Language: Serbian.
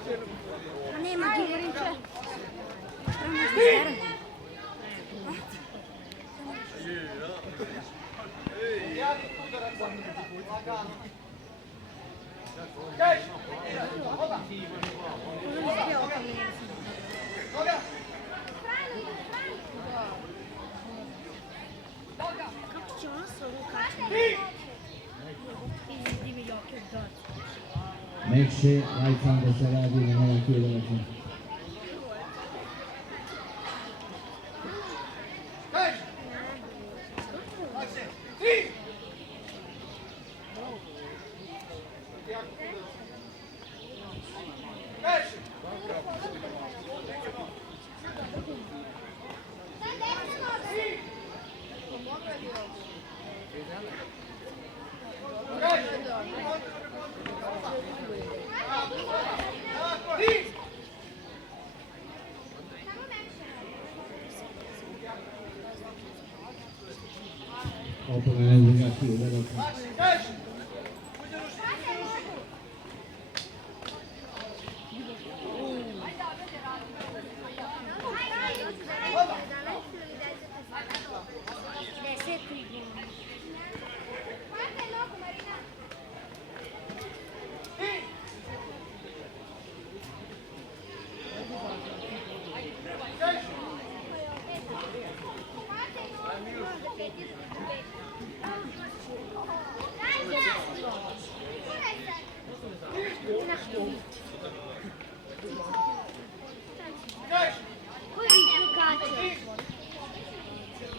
Ma nema Đurića. Prema što stara. Kako će ono se ukačiti? Divi gli occhi addosso. Mekše, Alejandro se radi na novom kilometru. Opomene za Gakiju,